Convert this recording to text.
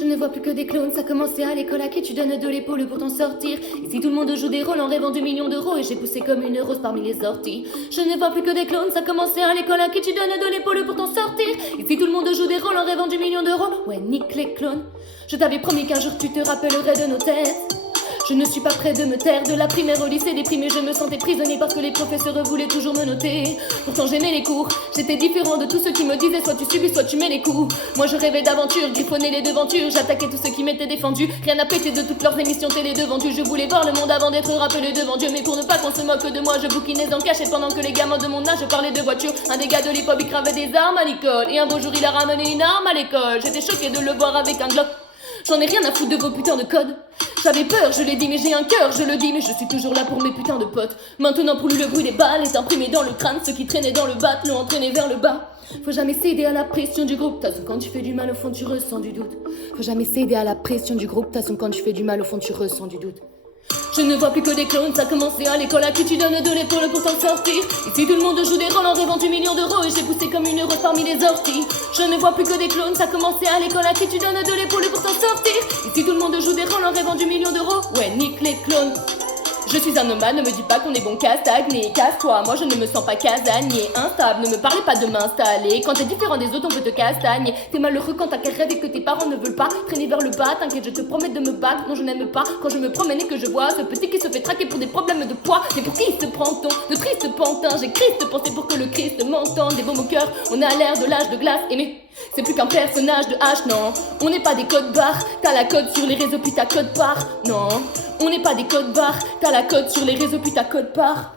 Je ne vois plus que des clones, ça commençait à l'école à qui tu donnes de l'épaule pour t'en sortir. Ici tout le monde joue des rôles en rêvant du million d'euros et j'ai poussé comme une rose parmi les orties. Je ne vois plus que des clones, ça commençait à l'école à qui tu donnes de l'épaule pour t'en sortir. Ici tout le monde joue des rôles en rêvant du million d'euros. Ouais, nique les clones. Je t'avais promis qu'un jour tu te rappellerais de nos têtes. Je ne suis pas près de me taire, de la primaire au lycée déprimée, je me sentais prisonnier parce que les professeurs voulaient toujours me noter. Pourtant j'aimais les cours, j'étais différent de tous ceux qui me disaient soit tu subis, soit tu mets les coups. Moi je rêvais d'aventure, griffonnais les devantures, j'attaquais tous ceux qui m'étaient défendus. Rien à péter de toutes leurs émissions télé devant Dieu, je voulais voir le monde avant d'être rappelé devant Dieu. Mais pour ne pas qu'on se moque de moi, je bouquinais en cachette pendant que les gamins de mon âge parlaient de voitures. Un des gars de l'époque il cravait des armes à l'école, et un beau jour il a ramené une arme à l'école. J'étais choquée de le voir avec un Glock. J'en ai rien à foutre de vos putains de codes. J'avais peur, je l'ai dit, mais j'ai un cœur, je le dis, mais je suis toujours là pour mes putains de potes. Maintenant pour lui le bruit des balles est imprimé dans le crâne. Ceux qui traînaient dans le bat l'ont entraîné vers le bas. Faut jamais céder à la pression du groupe, t'as quand tu fais du mal au fond tu ressens du doute. Faut jamais céder à la pression du groupe, t'as quand tu fais du mal au fond tu ressens du doute. Je ne vois plus que des clones, ça commençait à l'école à qui tu donnes de l'épaule pour t'en sortir. Ici tout le monde joue des rôles en rêvant du million d'euros et j'ai poussé comme une rose parmi les orties. Je ne vois plus que des clones, ça commençait à l'école à qui tu donnes de l'épaule pour t'en sortir. Ici tout le monde joue des rôles en rêvant du million d'euros. Ouais, nique les clones. Je suis un nomade, ne me dis pas qu'on est bon qu'à stagner. Casse-toi, moi je ne me sens pas casanier. Instable, ne me parlez pas de m'installer. Quand t'es différent des autres, on peut te castagner. T'es malheureux quand t'as qu'à rêver que tes parents ne veulent pas traîner vers le bas. T'inquiète, je te promets de me battre. Non, je n'aime pas quand je me promène et que je vois ce petit qui se fait traquer pour des problèmes de poids. Mais pour qui il se prend ton de triste pantin? J'ai Christ pensé pour que le Christ m'entende. Des beaux moqueurs, on a l'air de l'âge de glace. Aimé, c'est plus qu'un personnage de H, non. On n'est pas des codes barres, t'as la code sur les réseaux puis ta code part. Non, on n'est pas des codes barres, t'as la code sur les réseaux puis ta code part.